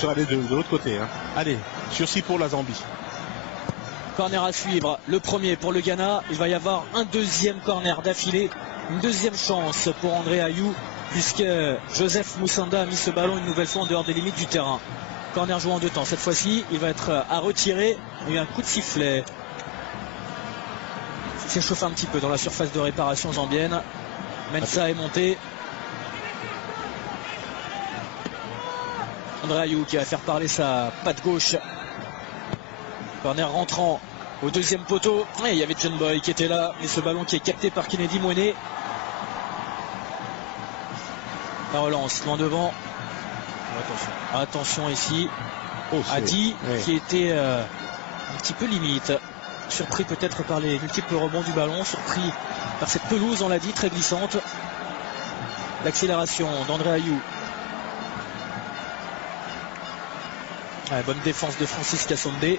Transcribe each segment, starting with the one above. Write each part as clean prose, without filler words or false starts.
sur aller de l'autre côté. Hein. Allez, sursis pour la Zambie. Corner à suivre, le premier pour le Ghana. Il va y avoir un deuxième corner d'affilée, une deuxième chance pour André Ayou, puisque Joseph Moussanda a mis ce ballon une nouvelle fois en dehors des limites du terrain. Corner joué en deux temps. Cette fois-ci, il va être à retirer. Il y a eu un coup de sifflet. Il s'échauffe un petit peu dans la surface de réparation zambienne. Mensah est monté. André Ayou qui va faire parler sa patte gauche. Corner rentrant au deuxième poteau. Et il y avait John Boy qui était là. Mais ce ballon qui est capté par Kennedy Mouene. La relance, loin devant. Attention ici. Adi qui était un petit peu limite. Surpris peut-être par les multiples rebonds du ballon. Surpris par cette pelouse, on l'a dit, très glissante. L'accélération d'André Ayou. Bonne défense de Francis Kassonde.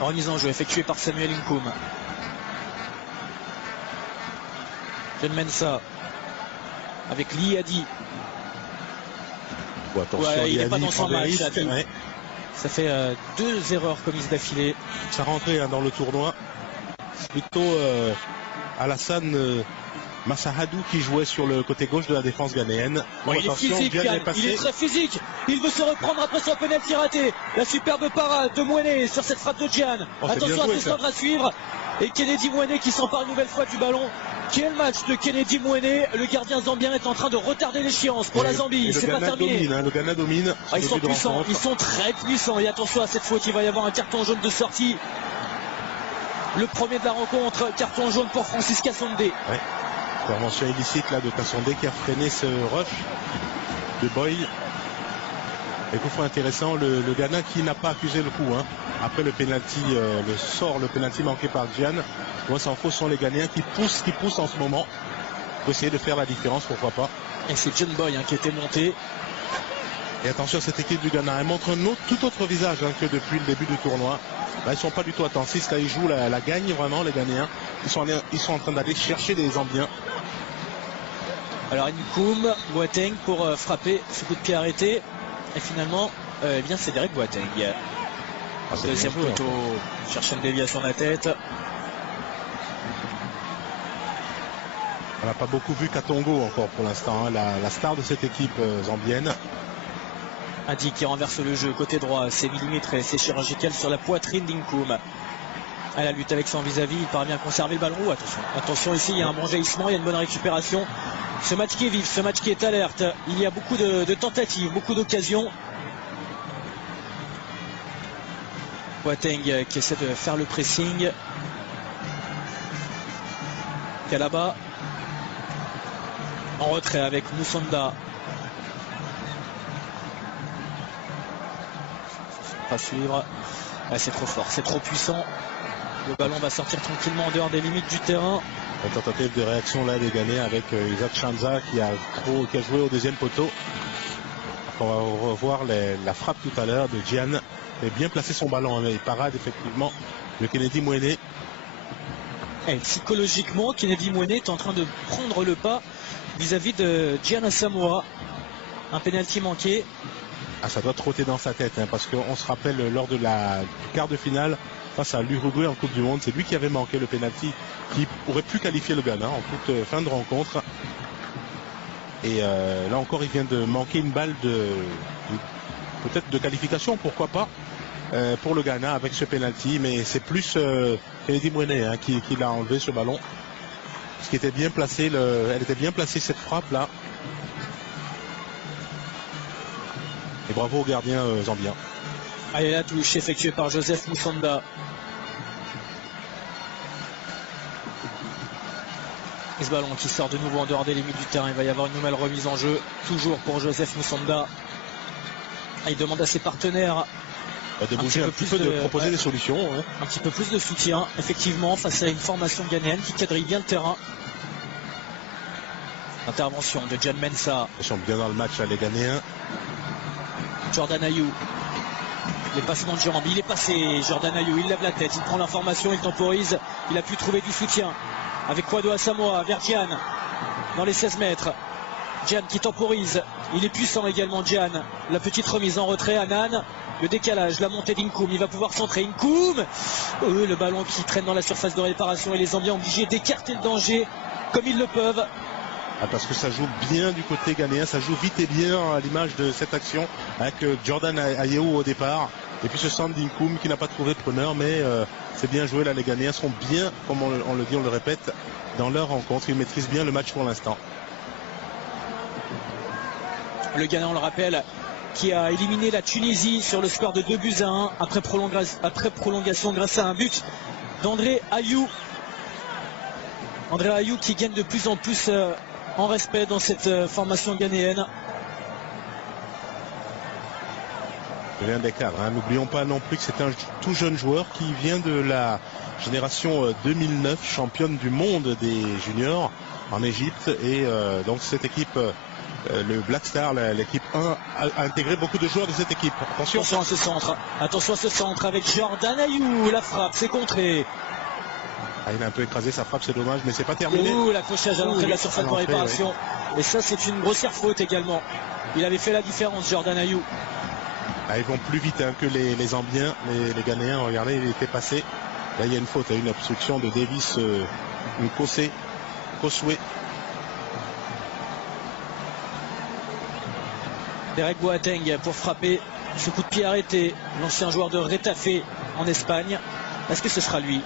Remise en jeu effectuée par Samuel Nkoum. John Mensah avec Lee Adi. Il n'est pas dans son match. Ça fait deux erreurs commises d'affilée. Ça rentrait dans le tournoi. Plutôt Alassane Massahadou qui jouait sur le côté gauche de la défense ghanéenne. Bon, il est physique, il est très physique. Il veut se reprendre après son penalty raté. La superbe parade de Mouene sur cette frappe de Gian. Attention à ce centre à suivre. Et Kennedy Mouene qui s'empare une nouvelle fois du ballon. Quel match de Kennedy Mouene. Le gardien zambien est en train de retarder l'échéance pour la Zambie. C'est pas terminé. Le Ghana domine. Ils sont puissants, ils sont très puissants. Et attention à cette faute, il va y avoir un carton jaune de sortie. Le premier de la rencontre, carton jaune pour Francis Kassonde. Intervention illicite là de Kassonde qui a freiné ce rush de Boy. Et coup franc intéressant, le Ghana qui n'a pas accusé le coup. Hein. Après le penalty, le penalty manqué par Gian. Sans faux, sont les Ghanéens qui poussent en ce moment pour essayer de faire la différence, pourquoi pas. Et c'est John Boy qui était monté. Et attention, cette équipe du Ghana, elle montre un tout autre visage que depuis le début du tournoi. Là, ils sont pas du tout attentifs, là ils jouent la gagne vraiment, les Ghanéens. Ils sont en train d'aller chercher des Zambiens. Alors Nkoum, Boateng pour frapper ce coup de pied arrêté. Et finalement, eh bien c'est Derek Boateng. Deuxième poteau, cherche une déviation de la tête. On n'a pas beaucoup vu Katongo encore pour l'instant, hein, la star de cette équipe zambienne. Adi qui renverse le jeu côté droit, c'est millimétré, c'est chirurgical sur la poitrine d'Nkoum. À la lutte avec son vis-à-vis, il parvient à conserver le ballon. Attention ici, il y a un bon jaillissement, il y a une bonne récupération. Ce match qui est vif, ce match qui est alerte. Il y a beaucoup de tentatives, beaucoup d'occasions. Boateng qui essaie de faire le pressing. Kalaba en retrait avec Moussanda. Pas suivre. C'est trop fort, c'est trop puissant. Le ballon va sortir tranquillement en dehors des limites du terrain. La tentative de réaction là des Ghanéens avec Isaac Chanza qui a joué au deuxième poteau. On va revoir la frappe tout à l'heure de Gian. Il a bien placé son ballon, mais il parade effectivement de Kennedy Mouene. Et psychologiquement, Kennedy Mouene est en train de prendre le pas vis-à-vis de Gian Asamoah. Un penalty manqué. Ça doit trotter dans sa tête, hein, parce qu'on se rappelle lors de la quart de finale face à l'Uruguay en Coupe du Monde, c'est lui qui avait manqué le penalty qui aurait pu qualifier le Ghana en toute fin de rencontre. Et là encore, il vient de manquer une balle peut-être de qualification, pourquoi pas, pour le Ghana avec ce penalty, mais c'est plus Kennedy Mouene qui l'a enlevé ce ballon. Ce qui était bien placé, elle était bien placée cette frappe là. Et bravo au gardien zambien. Allez, la touche effectuée par Joseph Moussanda. Et ce ballon qui sort de nouveau en dehors des limites du terrain. Il va y avoir une nouvelle remise en jeu. Toujours pour Joseph Moussanda. Il demande à ses partenaires de bouger un petit peu, de proposer des solutions. Ouais. Un petit peu plus de soutien, effectivement, face à une formation ghanéenne qui quadrille bien le terrain. Intervention de John Mensah. Ils sont bien dans le match, là, les Ghanéens. Jordan Ayou. Les passements de jambes, il est passé. Jordan Ayou, il lève la tête, il prend l'information, il temporise. Il a pu trouver du soutien avec Kwadwo Asamoah vers Gian dans les 16 mètres. Gian qui temporise. Il est puissant également, Gian. La petite remise en retrait, Anan. Le décalage, la montée d'Inkoum. Il va pouvoir centrer Inkoum. Le ballon qui traîne dans la surface de réparation et les Zambiens obligés d'écarter le danger comme ils le peuvent. Parce que ça joue bien du côté ghanéen, ça joue vite et bien à l'image de cette action avec Jordan Ayew au départ. Et puis ce centre d'Inkoum qui n'a pas trouvé preneur, mais c'est bien joué là. Les Ghanéens sont bien, comme on le dit, on le répète, dans leur rencontre. Ils maîtrisent bien le match pour l'instant. Le Ghana, on le rappelle, qui a éliminé la Tunisie sur le score de 2-1 après prolongation grâce à un but d'André Ayew. André Ayew qui gagne de plus en plus en respect dans cette formation ghanéenne. L'un des cadres, hein. N'oublions pas non plus que c'est un tout jeune joueur qui vient de la génération 2009, championne du monde des juniors en Égypte. Et donc cette équipe, le Black Star, l'équipe 1, a intégré beaucoup de joueurs de cette équipe. Attention à ce centre. Attention à ce centre avec Jordan Ayew. La frappe, c'est contré. Il a un peu écrasé sa frappe, c'est dommage, mais c'est pas terminé. L'accrochage à l'entrée de la surface de réparation. Ouais. Et ça, c'est une grossière faute également. Il avait fait la différence, Jordan Ayew. Ils vont plus vite que les Zambiens, les Ghanéens. Regardez, il était passé. Là, il y a une faute, une obstruction de Davis, une Koswe. Derek Boateng pour frapper ce coup de pied arrêté. L'ancien joueur de Retafe en Espagne. Est-ce que ce sera lui?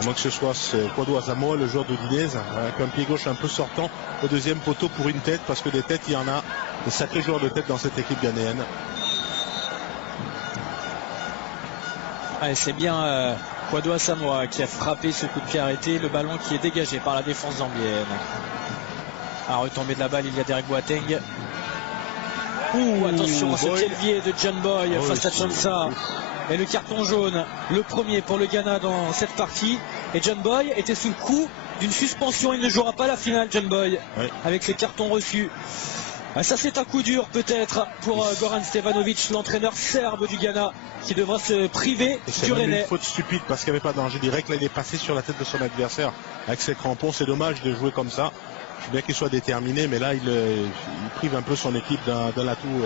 À moins que ce soit Kwadwo Asamoah, le joueur de Udinese, avec un pied gauche un peu sortant au deuxième poteau pour une tête, parce que des têtes, il y en a. Des sacrés joueurs de tête dans cette équipe ghanéenne. C'est bien Kwadwo Asamoah qui a frappé ce coup de pied arrêté. Le ballon qui est dégagé par la défense zambienne. À retomber de la balle, il y a Derek Boateng. Attention à ce pied levier de John Boy face à Chansa. Et le carton jaune, le premier pour le Ghana dans cette partie. Et John Boy était sous le coup d'une suspension. Il ne jouera pas la finale, John Boy, avec les cartons reçus. Ça, c'est un coup dur peut-être pour Goran Stevanovic, l'entraîneur serbe du Ghana, qui devra se priver du Rennais. C'est une faute stupide parce qu'il n'y avait pas de danger direct. Là, il est passé sur la tête de son adversaire avec ses crampons. C'est dommage de jouer comme ça. Je veux bien qu'il soit déterminé, mais là, il prive un peu son équipe d'un atout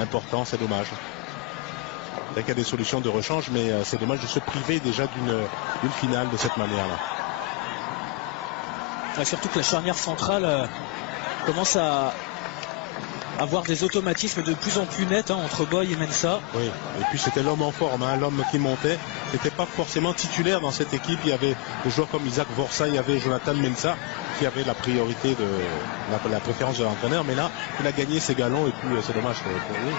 important. C'est dommage. Il y a des solutions de rechange, mais c'est dommage de se priver déjà d'une finale de cette manière-là. Surtout que la charnière centrale commence à avoir des automatismes de plus en plus nets entre Boy et Mensah. Oui, et puis c'était l'homme en forme, l'homme qui montait. C'était pas forcément titulaire dans cette équipe. Il y avait des joueurs comme Isaac Vorsa, il y avait Jonathan Mensah qui avait la priorité de la préférence de l'entraîneur. Mais là, il a gagné ses galons et puis c'est dommage pour lui.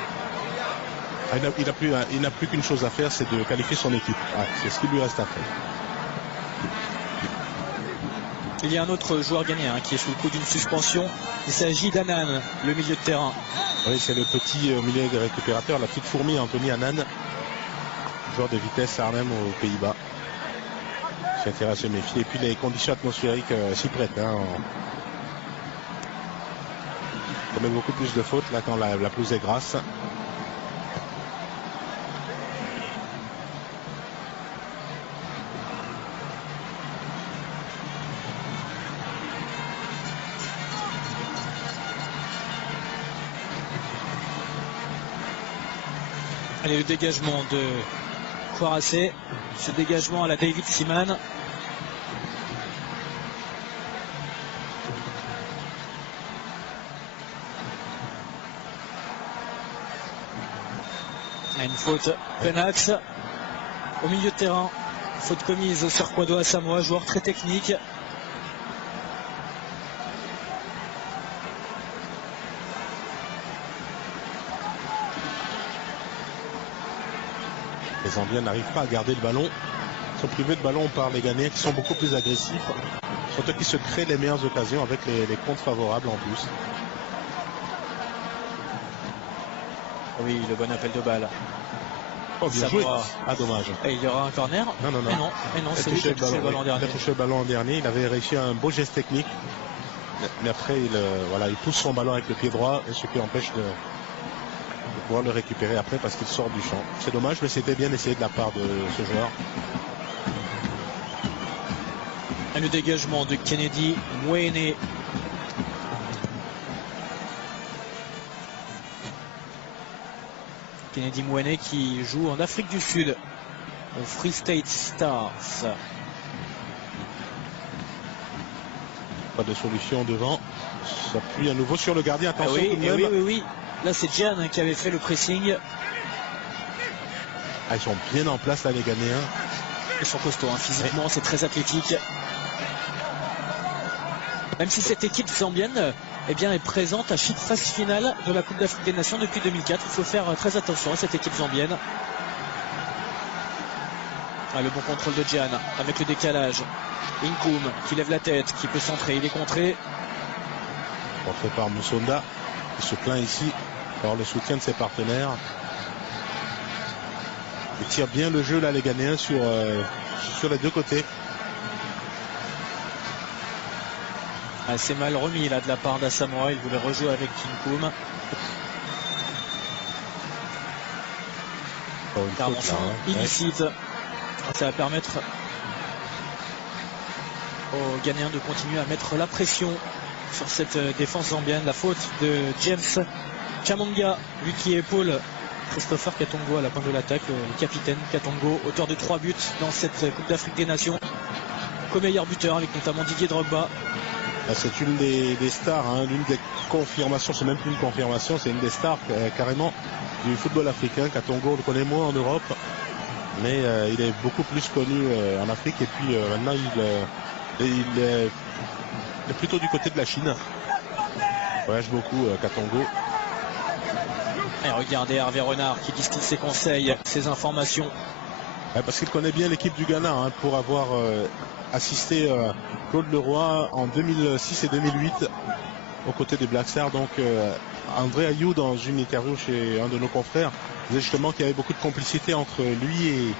Il n'a plus qu'une chose à faire, c'est de qualifier son équipe. C'est ce qui lui reste à faire. Il y a un autre joueur ghanéen qui est sous le coup d'une suspension. Il s'agit d'Anan, le milieu de terrain. Oui, c'est le petit milieu des récupérateurs, la petite fourmi Anthony Anan, joueur de vitesse à Arnhem aux Pays-Bas. C'est intérêt à se méfier. Et puis les conditions atmosphériques s'y prêtent. On commet beaucoup plus de fautes là quand la pelouse est grasse. Allez, le dégagement de Kouarasé, ce dégagement à la David Seaman. Une faute Penax au milieu de terrain. Faute commise sur Kwadwo Asamoah, joueur très technique. Les Zambiens n'arrivent pas à garder le ballon. Ils sont privés de ballon par les Ghanéens qui sont beaucoup plus agressifs. Surtout qui se créent les meilleures occasions avec les comptes favorables en plus. Oui, le bon appel de balle. Oh, bien joué. Dommage. Et il y aura un corner. Non. Et non, c'est lui qui a touché le ballon en dernier. Il a touché le ballon en dernier. Il avait réussi un beau geste technique. Mais après, il pousse son ballon avec le pied droit, et ce qui empêche de pouvoir le récupérer après parce qu'il sort du champ. C'est dommage, mais c'était bien essayé de la part de ce joueur. Le dégagement de Kennedy Mwene. Kennedy Mouene qui joue en Afrique du Sud, au Free State Stars. Pas de solution devant. S'appuie à nouveau sur le gardien. Attention, oui. Là, c'est Gian qui avait fait le pressing. Ils sont bien en place là, les Ghanéens. Ils sont costauds, hein. Physiquement, c'est très athlétique. Même si cette équipe zambienne est présente à chaque phase finale de la Coupe d'Afrique des Nations depuis 2004. Il faut faire très attention à cette équipe zambienne. Le bon contrôle de Gian avec le décalage. Inkoum qui lève la tête, qui peut centrer, il est contré. Contré par Musonda, il se plaint ici par le soutien de ses partenaires. Il tire bien le jeu là, les Ghanéens, sur les deux côtés. C'est mal remis là de la part d'Asamoah, il voulait rejouer avec Inkoum. Intervention illicite. Ça va permettre aux Ghanéens de continuer à mettre la pression sur cette défense zambienne. La faute de James Chamanga, lui qui épaule Christopher Katongo à la pointe de l'attaque, le capitaine Katongo, auteur de 3 buts dans cette Coupe d'Afrique des Nations, co-meilleur buteur avec notamment Didier Drogba. C'est une des stars, hein, l'une des confirmations, c'est même plus une confirmation, c'est une des stars carrément du football africain. Katongo, on le connaît moins en Europe, mais il est beaucoup plus connu en Afrique, et puis maintenant il est plutôt du côté de la Chine. Il voyage beaucoup, Katongo. Et regardez Hervé Renard qui distille ses conseils, ses informations. Parce qu'il connaît bien l'équipe du Ghana, hein, pour avoir assisté Claude Leroy en 2006 et 2008 aux côtés des Black Stars. Donc André Ayou, dans une interview chez un de nos confrères, disait justement qu'il y avait beaucoup de complicité entre lui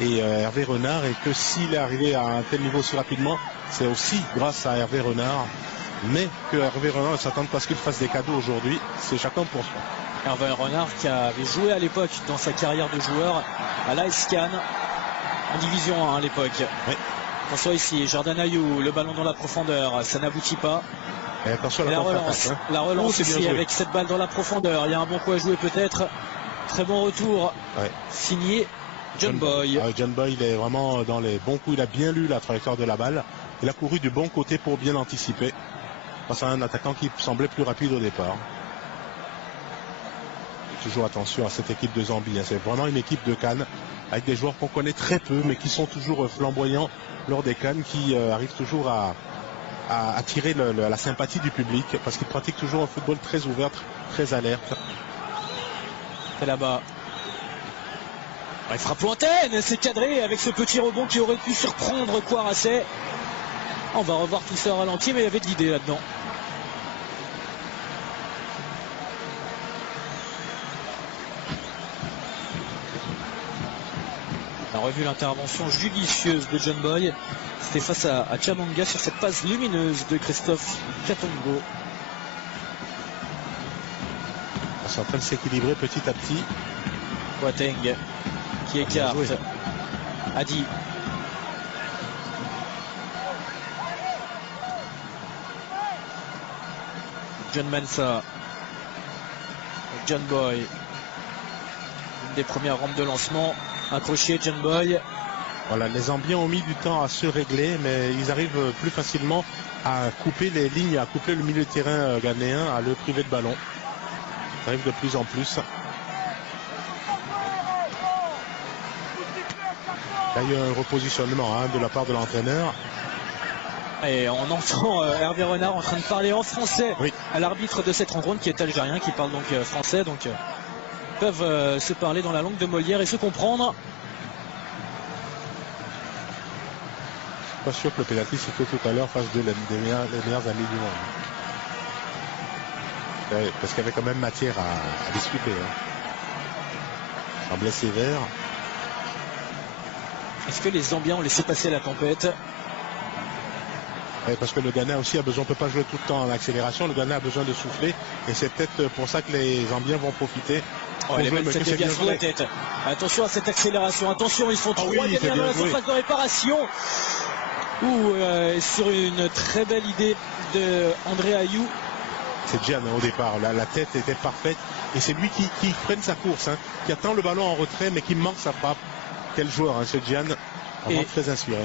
et Hervé Renard, et que s'il est arrivé à un tel niveau si rapidement, c'est aussi grâce à Hervé Renard. Mais que Hervé Renard ne s'attend pas à ce qu'il fasse des cadeaux aujourd'hui, c'est chacun pour soi. Hervé Renard qui avait joué à l'époque dans sa carrière de joueur à l'AS Cannes en division 1 à l'époque. Oui. Attention ici, Jordan Ayou, le ballon dans la profondeur, ça n'aboutit pas. Et attention à la relance, hein. La relance ici avec cette balle dans la profondeur. Il y a un bon coup à jouer peut-être. Très bon retour, signé John Boy. John Boy, il est vraiment dans les bons coups. Il a bien lu la trajectoire de la balle. Il a couru du bon côté pour bien l'anticiper. Face à un attaquant qui semblait plus rapide au départ. Toujours attention à cette équipe de Zambie. C'est vraiment une équipe de Cannes avec des joueurs qu'on connaît très peu, mais qui sont toujours flamboyants lors des Cannes, qui arrivent toujours à attirer la sympathie du public, parce qu'ils pratiquent toujours un football très ouvert, très alerte. C'est là-bas. Il frappe lointaine, c'est cadré avec ce petit rebond qui aurait pu surprendre Kouarasset. On va revoir tout ça au ralenti, mais il y avait de l'idée là-dedans. On a revu l'intervention judicieuse de John Boy. C'était face à Chamanga sur cette passe lumineuse de Christophe Katongo. On est en train de s'équilibrer petit à petit. Boateng qui écarte. Adi. John Mensah. John Boy. Une des premières rampes de lancement. Accroché John Boy. Voilà, les Zambiens ont mis du temps à se régler, mais ils arrivent plus facilement à couper les lignes, à couper le milieu de terrain ghanéen, à le priver de ballon. Ça arrive de plus en plus. Là, il y a un repositionnement, hein, de la part de l'entraîneur. Et on entend Hervé Renard en train de parler en français à l'arbitre de cette rencontre, qui est algérien, qui parle donc français. Donc ils peuvent se parler dans la langue de Molière et se comprendre. Pas sûr que le pénalty c'était tout à l'heure face de les meilleurs amis du monde. Parce qu'il y avait quand même matière à discuter. Hein. Semblait sévère. Est-ce que les Zambiens ont laissé passer la tempête? Parce que le Ghana aussi a besoin, on ne peut pas jouer tout le temps en accélération, le Ghana a besoin de souffler, et c'est peut-être pour ça que les Zambiens vont profiter. Les mecs cette déviation de tête. Attention à cette accélération, attention, ils sont 3 Ghanéens dans la surface de réparation. Sur une très belle idée de André Ayou c'est Gian au départ. La tête était parfaite et c'est lui qui freine sa course, qui attend le ballon en retrait mais qui manque sa frappe. Quel joueur, ce Gian, vraiment très inspiré.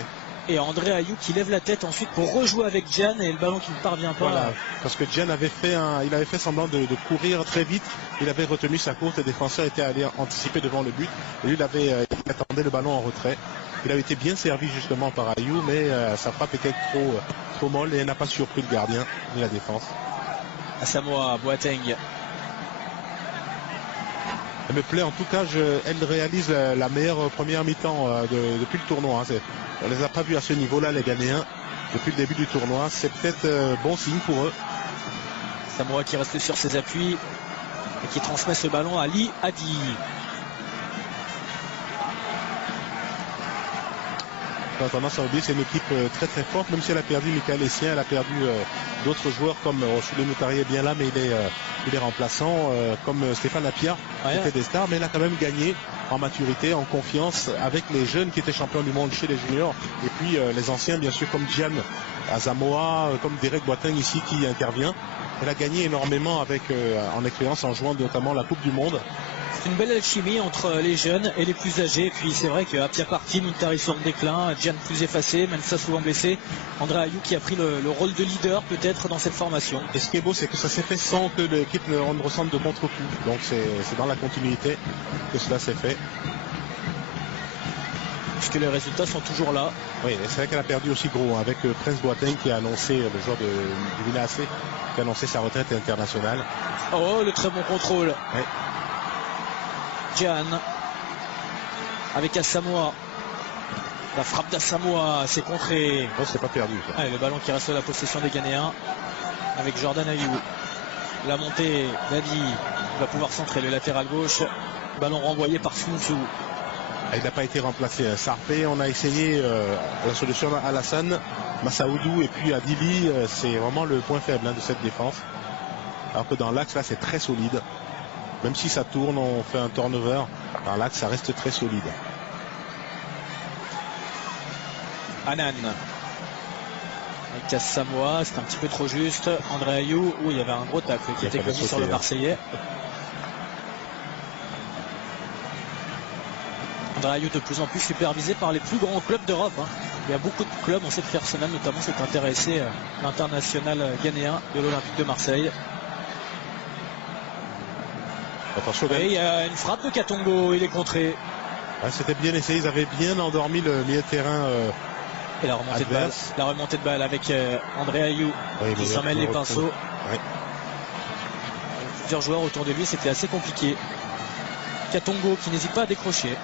Et André Ayou qui lève la tête ensuite pour rejouer avec Gian et le ballon qui ne parvient pas. Voilà, parce que Gian avait fait semblant de courir très vite. Il avait retenu sa course, les défenseurs étaient allés anticiper devant le but. Et lui, il attendait le ballon en retrait. Il avait été bien servi justement par Ayou, mais sa frappe était trop molle et elle n'a pas surpris le gardien ni la défense. Asamoah Boateng. Elle me plaît en tout cas, elle réalise la meilleure première mi-temps depuis le tournoi. On ne les a pas vus à ce niveau-là, les Ghanéens, depuis le début du tournoi. C'est peut-être bon signe pour eux. Asamoah qui reste sur ses appuis et qui transmet ce ballon à Ali Hadi. On a tendance à oublier, c'est une équipe très très forte, même si elle a perdu Michael Essien, elle a perdu d'autres joueurs comme Rochoulet Moutari est bien là, mais il est remplaçant, comme Stéphane Apia, qui était des stars, mais elle a quand même gagné en maturité, en confiance, avec les jeunes qui étaient champions du monde chez les juniors, et puis les anciens, bien sûr, comme Gian Asamoah, comme Derek Boateng ici qui intervient. Elle a gagné énormément en expérience, en jouant notamment la Coupe du Monde. C'est une belle alchimie entre les jeunes et les plus âgés. Et puis c'est vrai que Apia parti, Moutari sur le déclin, Gian plus effacé, Mensah souvent blessé. André Ayou qui a pris le rôle de leader peut-être dans cette formation. Et ce qui est beau, c'est que ça s'est fait sans que l'équipe ne ressente de contre-coup. Donc c'est dans la continuité que cela s'est fait. Puisque les résultats sont toujours là. Oui, c'est vrai qu'elle a perdu aussi gros avec Prince Boateng qui a annoncé, le joueur du Milan AC, qui a annoncé sa retraite internationale. Oh, le très bon contrôle. Oui. Gian avec Asamoah. La frappe d'Asamoah, c'est contré. Oh, c'est pas perdu. Allez, le ballon qui reste à la possession des Ghanéens avec Jordan Ayou. La montée d'Adi va pouvoir centrer le latéral gauche. Ballon renvoyé par Founsou. Il n'a pas été remplacé. Sarpé, on a essayé la solution à Alassane, Massaoudou et puis Adili. C'est vraiment le point faible de cette défense. Alors que dans l'axe, là, c'est très solide. Même si ça tourne, on fait un turnover. Dans l'axe, ça reste très solide. Anan. Avec Asamoah, c'est un petit peu trop juste. André Ayou, où il y avait un gros tacle qui était commis sur le Marseillais. André Ayou de plus en plus supervisé par les plus grands clubs d'Europe. Il y a beaucoup de clubs, on sait que Arsenal notamment s'est intéressé à l'international ghanéen de l'Olympique de Marseille. Attention, et il y a une frappe de Katongo, il est contré. Ouais, c'était bien essayé, ils avaient bien endormi le milieu de terrain. Et la remontée de balle avec André Ayou qui s'en mêle les pinceaux. Oui. Plusieurs joueurs autour de lui, c'était assez compliqué. Katongo qui n'hésite pas à décrocher.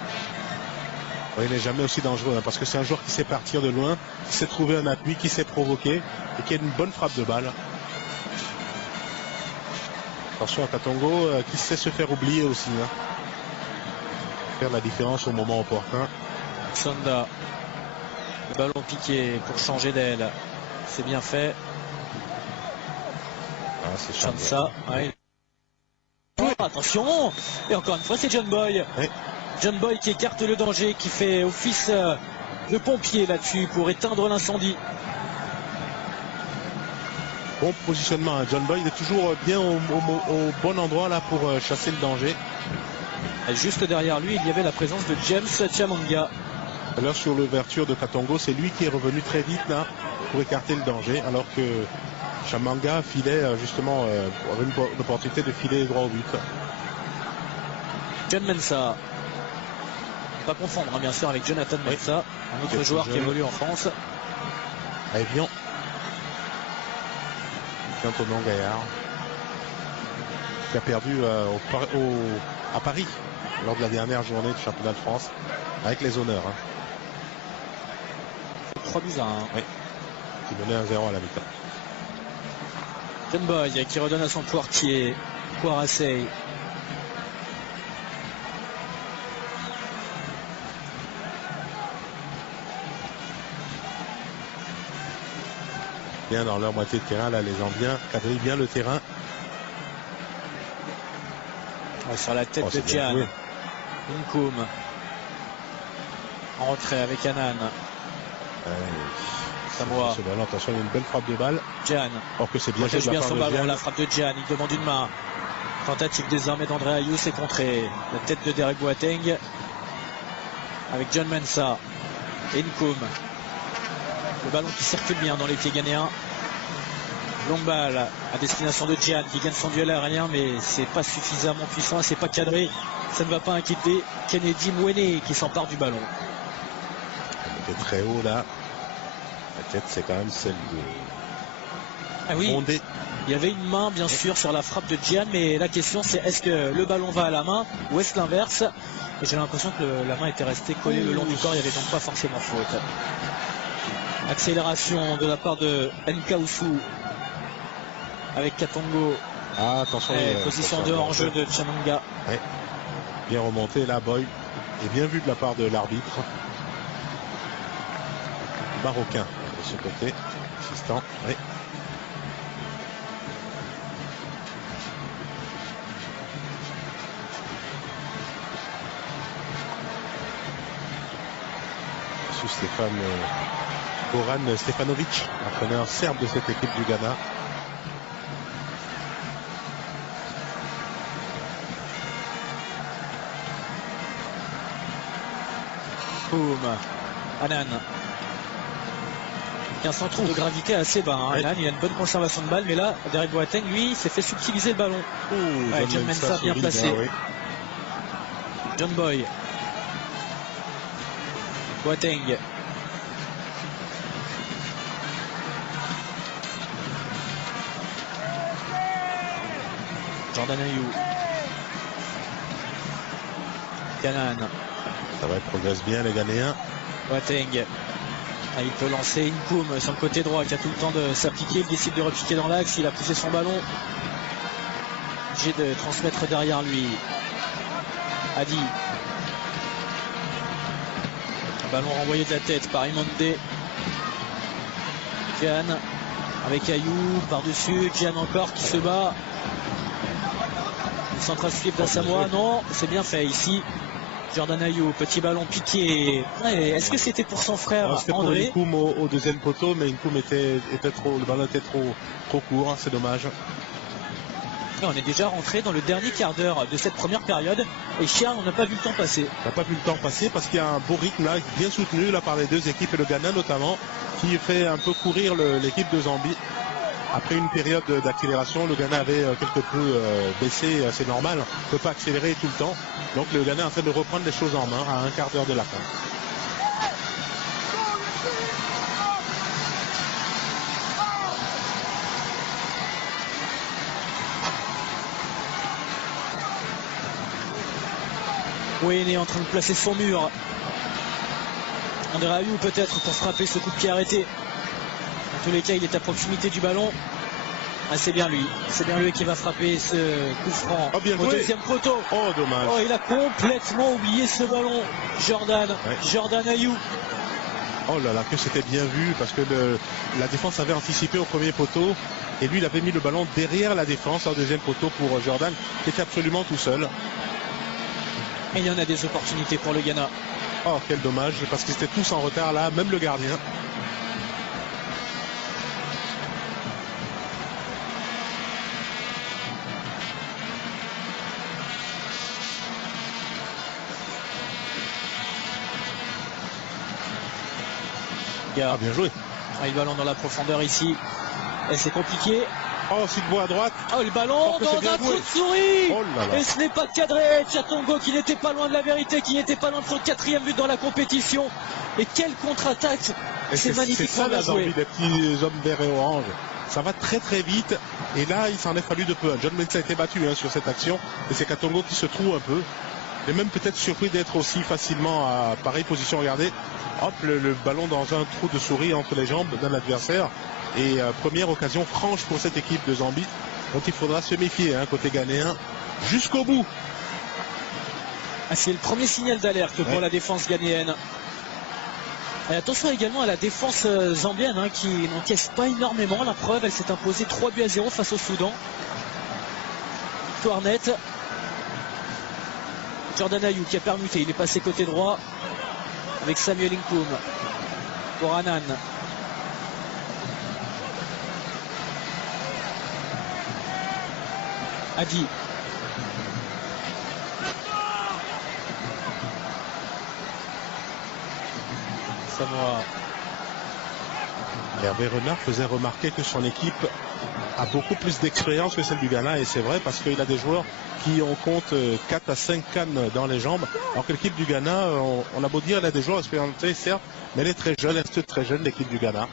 Oui, il n'est jamais aussi dangereux parce que c'est un joueur qui sait partir de loin, qui sait trouver un appui, qui sait provoquer et qui a une bonne frappe de balle. Attention à Katongo qui sait se faire oublier aussi. Faire la différence au moment opportun. Sonda. Le ballon piqué pour changer d'aile. C'est bien fait. Ah, c'est Chansa. Ouais. Attention. Et encore une fois, c'est John Boy. Oui. John Boy qui écarte le danger, qui fait office de pompier là-dessus pour éteindre l'incendie. Bon positionnement, John Boy, il est toujours bien au bon endroit là pour chasser le danger. Et juste derrière lui, il y avait la présence de James Chamanga. Alors sur l'ouverture de Katongo, c'est lui qui est revenu très vite là pour écarter le danger, alors que Chamanga filait justement, avait une opportunité de filer droit au but. John Mensah. Pas confondre bien sûr avec Jonathan Mensah, un autre joueur qui évolue en France. Evian. Thomas Gaillard qui a perdu à Paris lors de la dernière journée du championnat de France avec les honneurs. 3 buts à 1. Oui. Qui menait 1-0 à la mi-temps. John Boy qui redonne à son Poirtier. Poirassey. Bien dans leur moitié de terrain, là les Zambiens quadrillent bien le terrain. Sur la tête de Gian. Nkoum. En retrait avec Anan. Samoa. Ce ballon, attention, il y a une belle frappe de balle. Gian. Or que c'est bien joué de la bien part son de ballon, Gian. la frappe de Gian, il demande une main. Tentative désormais d'André Ayew, c'est contré. La tête de Derek Boateng avec John Mensah et Nkoum. Le ballon qui circule bien dans les pieds ghanéens. Longue balle à destination de Gian qui gagne son duel aérien, mais c'est pas suffisamment puissant, c'est pas cadré. Ça ne va pas inquiéter Kennedy Mwene qui s'empare du ballon. Il était très haut là. La tête, c'est quand même celle de. Ah oui, Rondé. il y avait une main bien sûr sur la frappe de Gian, mais la question c'est est-ce que le ballon va à la main ou est-ce l'inverse? Et j'ai l'impression que la main était restée collée le long du corps, il n'y avait donc pas forcément faute. Accélération de la part de Nkaoussou avec Katongo. Ah, attention. Position de hors-jeu de Chananga. Ouais. Bien remonté là, Boy. Et bien vu de la part de l'arbitre. Marocain de ce côté. Assistant. Oui. Stéphane Goran Stefanovic, entraîneur serbe de cette équipe du Ghana. Boum. Anan. Un centre de gravité assez bas. Hein. Anan, il a une bonne conservation de balle, mais là, Derek Boateng, lui, s'est fait subtiliser le ballon. John Mensah bien placé. Oui. John Boy. Boateng. Jordan Ayew. Canan. Ça va, progresse bien les Ghanéens. Boateng. Ah, il peut lancer Nkoum sur le côté droit qui a tout le temps de s'appliquer. Il décide de repiquer dans l'axe. Il a poussé son ballon. J'ai de transmettre derrière lui. Adi. Ballon renvoyé de la tête par Imonde. Gian avec Ayew par-dessus. Gian encore qui se bat. Le centre à suivre d'Asamoah. Non, c'est bien fait ici. Jordan Ayew, petit ballon piqué. Ouais, est-ce que c'était pour son frère C'était pour André? Nkoum au deuxième poteau, mais Nkoum était trop, le ballon était trop court, hein, c'est dommage. On est déjà rentré dans le dernier quart d'heure de cette première période et Charles, on n'a pas vu le temps passer. On n'a pas vu le temps passer parce qu'il y a un beau rythme là, bien soutenu là par les deux équipes et le Ghana notamment, qui fait un peu courir l'équipe de Zambie. Après une période d'accélération, le Ghana avait quelque peu baissé, c'est normal, on ne peut pas accélérer tout le temps. Donc le Ghana est en train de reprendre les choses en main à un quart d'heure de la fin. Oui, il est en train de placer son mur. André Ayew peut-être pour frapper ce coup de pied arrêté. Dans tous les cas, il est à proximité du ballon. Ah, c'est bien lui. C'est bien lui qui va frapper ce coup franc au deuxième poteau. Oh, dommage. Oh, il a complètement oublié ce ballon. Jordan. Ouais. Jordan Ayew. Oh là là, que c'était bien vu parce que la défense avait anticipé au premier poteau et lui, il avait mis le ballon derrière la défense au deuxième poteau pour Jordan qui était absolument tout seul. Et il y en a des opportunités pour le Ghana. Oh, quel dommage, parce qu'ils étaient tous en retard là, même le gardien. Ah, bien joué. Ah, le ballon dans la profondeur ici. Et c'est compliqué. Oh, Sidbo à droite. Oh, le ballon dans un trou de souris. Oh là là. Et ce n'est pas cadré. Chatongo qui n'était pas loin de la vérité, qui n'était pas loin de son 4e but dans la compétition. Et quelle contre-attaque. C'est magnifique. C'est ça la Zambie, les petits hommes verts et orange. Ça va très très vite. Et là, il s'en est fallu de peu. John Mensah a été battu sur cette action. Et c'est Katongo qui se trouve un peu. Il est même peut-être surpris d'être aussi facilement à pareille position. Regardez, hop, le ballon dans un trou de souris entre les jambes d'un adversaire. Et première occasion franche pour cette équipe de Zambie. Donc il faudra se méfier, côté ghanéen, jusqu'au bout. Ah, c'est le premier signal d'alerte pour la défense ghanéenne. Et attention également à la défense zambienne qui n'encaisse pas énormément. La preuve, elle s'est imposée 3-0 face au Soudan. Victoire nette. Jordan Ayew qui a permuté, il est passé côté droit avec Samuel Nkoum pour Anan. Adi. Samoa. Hervé Renard faisait remarquer que son équipe a beaucoup plus d'expérience que celle du Ghana, et c'est vrai parce qu'il a des joueurs qui en comptent 4 à 5 cannes dans les jambes, alors que l'équipe du Ghana, on a beau dire, elle a des joueurs expérimentés certes, mais elle est très jeune, elle reste très jeune, l'équipe du Ghana.